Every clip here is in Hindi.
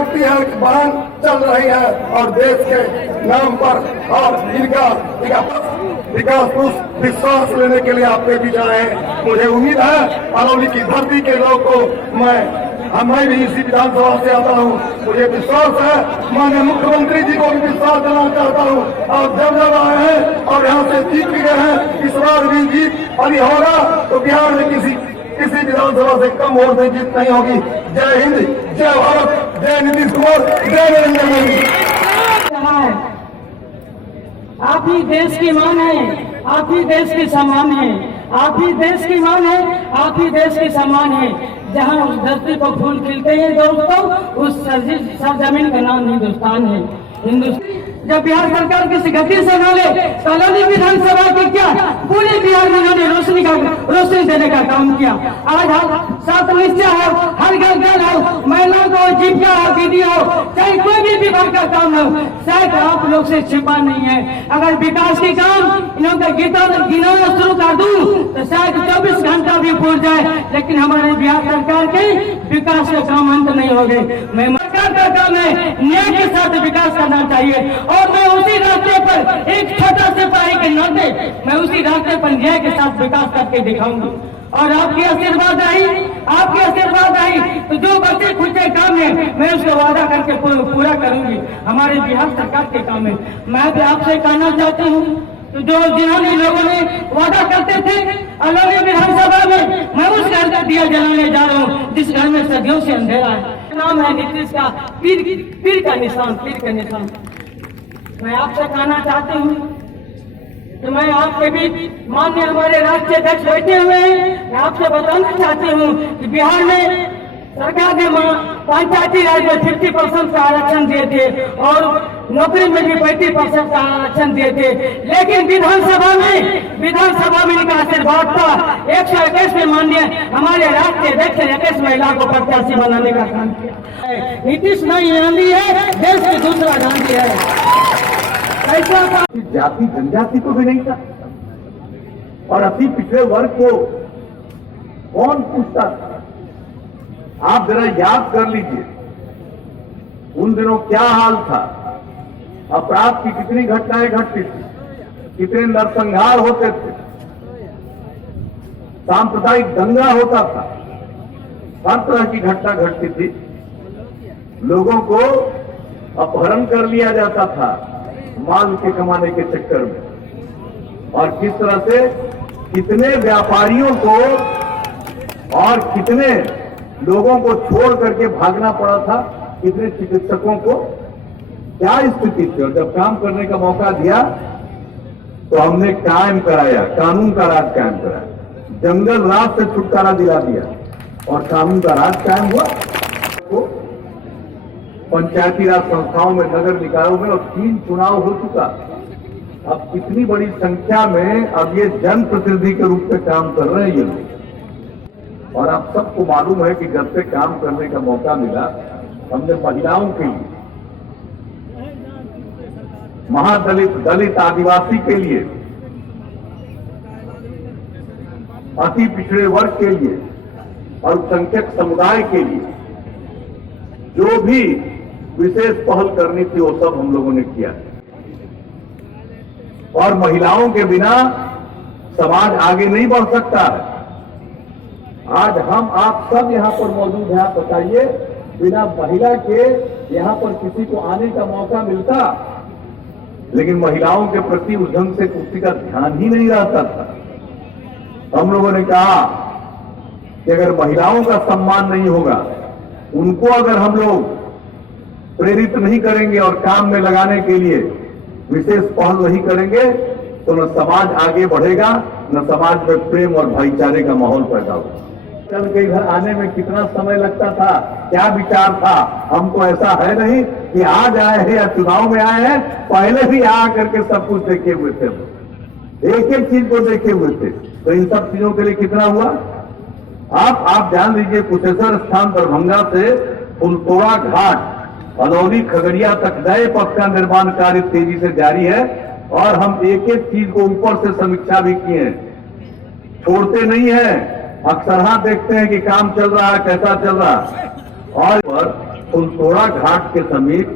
बढ़ान चल रही है और देश के नाम पर और इनका विकास विश्वास लेने के लिए आपके बीच आए हैं। मुझे उम्मीद है अलौली की धरती के लोग को मैं भी इसी विधानसभा से आता हूँ। मुझे विश्वास है माननीय मुख्यमंत्री जी को भी विश्वास देना चाहता हूँ और जब आए हैं और यहाँ से जीत भी गए हैं, इस बार भी जीत यदि होगा तो बिहार में किसी विधानसभा से कम वोट से जीत नहीं होगी। जय हिंद, जय भारत, जय नीतीश कुमार, जय नरेंद्र मोदी। आप ही देश की मान है, आप ही देश की सम्मान है, आप ही देश की मान है, आप ही देश की सम्मान है। जहाँ उस धरती पर फूल खिलते हैं दोस्तों, उस सरजमीन का नाम हिंदुस्तान है। हिंदुस्तान जब बिहार सरकार किसी गति से न ले तो अलौली विधानसभा की क्या पूरे बिहार में उन्होंने रोशनी देने का काम किया। आज सात निश्चय हो, हर घर जल हो, महिलाओं को जीविका हो, दीदी हो, चाहे कोई भी विभाग का काम हो, शायद आप लोग से छिपा नहीं है। अगर विकास के काम इन्होंने गिनाना शुरू कर दूं तो शायद 24 घंटा भी पूछ जाए, लेकिन हमारे बिहार सरकार के विकास के काम अंत नहीं हो गए। मैं सरकार का काम है न्याय के साथ विकास करना चाहिए और मैं उसी रास्ते पर एक छोटा सिपाही के नाते मैं उसी रास्ते पर न्याय के साथ विकास करके दिखाऊंगा। और आपकी आशीर्वाद आई तो जो बचे खुचे काम है मैं उसको वादा करके पूरा करूंगी। हमारे बिहार सरकार के काम है। मैं भी आपसे कहना चाहती हूँ तो जिन्होंने लोगों ने वादा करते थे अलौली विधानसभा में, मैं उस घर का दिया जलाने जा रहा हूँ जिस घर में सदियों से अंधेरा है। नाम है नीतीश का पीर का निशान। मैं आपसे कहना चाहती हूँ तो मैं आपके बीच माननीय हमारे राष्ट्रीय अध्यक्ष बैठे हुए हैं। मैं आपसे बताना चाहती हूँ कि बिहार में सरकार ने पंचायती राज में 50% का आरक्षण दिए थे और नौकरी में भी 35% का आरक्षण दिए थे, लेकिन विधानसभा में इनका आशीर्वाद था। 121 में माननीय हमारे राष्ट्रीय अध्यक्ष ने 21 महिला को प्रत्याशी बनाने का काम किया। नीतीश नहीं गांधी है, देश के दूसरा गांधी है। जाति जनजाति को भी नहीं था और अति पिछड़े वर्ग को कौन पूछता था? आप जरा याद कर लीजिए उन दिनों क्या हाल था। अपराध की कितनी घटनाएं घटती थी, कितने नरसंहार होते थे, सांप्रदायिक दंगा होता था, हर तरह की घटना घटती थी। लोगों को अपहरण कर लिया जाता था माल के कमाने के चक्कर में, और किस तरह से कितने व्यापारियों को और कितने लोगों को छोड़ करके भागना पड़ा था, कितने चिकित्सकों को क्या स्थिति थी। और जब काम करने का मौका दिया तो हमने कायम कराया, कानून का राज कायम कराया, जंगल राज से छुटकारा दिला दिया और कानून का राज कायम हुआ। तो पंचायती राज संस्थाओं में, नगर निकायों में और 3 चुनाव हो चुका। अब कितनी बड़ी संख्या में अब ये जनप्रतिनिधि के रूप में काम कर रहे हैं ये लोग। और आप सबको मालूम है कि जब से काम करने का मौका मिला हमने महिलाओं के लिए, महादलित, दलित, आदिवासी के लिए, अति पिछड़े वर्ग के लिए, अल्पसंख्यक समुदाय के लिए जो भी विशेष पहल करनी थी वो सब हम लोगों ने किया। और महिलाओं के बिना समाज आगे नहीं बढ़ सकता है। आज हम आप सब यहाँ पर मौजूद हैं। आप बताइए, बिना महिला के यहाँ पर किसी को आने का मौका मिलता? लेकिन महिलाओं के प्रति उस ढंग से किसी का ध्यान ही नहीं रहता था। हम लोगों ने कहा कि अगर महिलाओं का सम्मान नहीं होगा, उनको अगर हम लोग प्रेरित नहीं करेंगे और काम में लगाने के लिए विशेष पहल नहीं करेंगे तो न समाज आगे बढ़ेगा, न समाज में प्रेम और भाईचारे का माहौल पैदा होगा। चल के इधर आने में कितना समय लगता था, क्या विचार था? हमको ऐसा है नहीं कि आज आए हैं या चुनाव में आए हैं, पहले भी आ करके सब कुछ देखे हुए थे, एक एक चीज को देखे हुए थे। तो इन सब चीजों के लिए कितना हुआ आप जान लीजिए। कुशेश्वर स्थान दरभंगा से फुलतोड़ा घाट अलौली खगड़िया तक नए पथ का निर्माण कार्य तेजी से जारी है और हम एक एक चीज को ऊपर से समीक्षा भी किए हैं, छोड़ते नहीं है। अक्सर देखते हैं कि काम चल रहा है, कैसा चल रहा है। और फुलतोड़ा घाट के समीप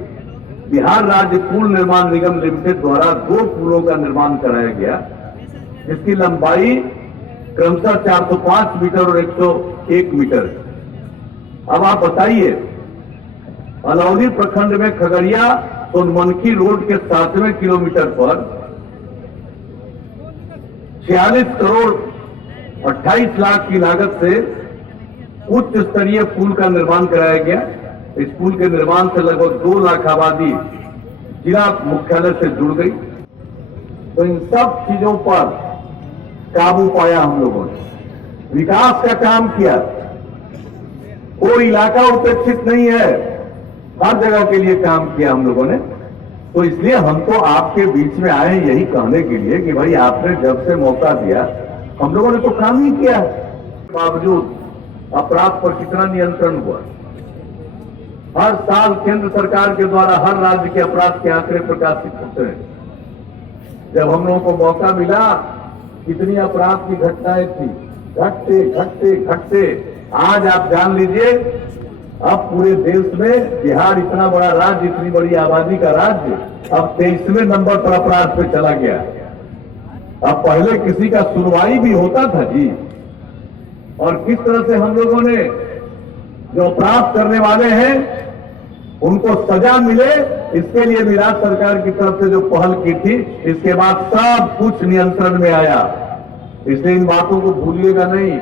बिहार राज्य पुल निर्माण निगम लिमिटेड द्वारा 2 पुलों का निर्माण कराया गया, जिसकी लंबाई क्रमशः 405 मीटर और 101 मीटर। अब आप बताइए, अलौली प्रखंड में खगड़िया सोनमनखी रोड के 7वें किलोमीटर पर 46 करोड़ 28 लाख की लागत से उच्च स्तरीय पुल का निर्माण कराया गया। इस पुल के निर्माण से लगभग 2 लाख आबादी जिला मुख्यालय से जुड़ गई। तो इन सब चीजों पर काबू पाया हम लोगों ने, विकास का काम किया। कोई इलाका उपेक्षित नहीं है, हर जगह के लिए काम किया हम लोगों ने। तो इसलिए हम तो आपके बीच में आए यही कहने के लिए कि भाई आपने जब से मौका दिया हम लोगों ने तो काम ही किया। बावजूद अपराध पर कितना नियंत्रण हुआ? हर साल केंद्र सरकार के द्वारा हर राज्य के अपराध के आंकड़े प्रकाशित होते हैं। जब हम लोगों को मौका मिला, कितनी अपराध की घटनाएं थी, घटते घटते घटते आज आप जान लीजिए, अब पूरे देश में बिहार इतना बड़ा राज्य, इतनी बड़ी आबादी का राज्य, अब 23वें नंबर पर अपराध पे चला गया। अब पहले किसी का सुनवाई भी होता था जी, और किस तरह से हम लोगों ने जो अपराध करने वाले हैं उनको सजा मिले, इसके लिए भी राज्य सरकार की तरफ से जो पहल की थी, इसके बाद सब कुछ नियंत्रण में आया। इसलिए इन बातों को भूलिएगा नहीं।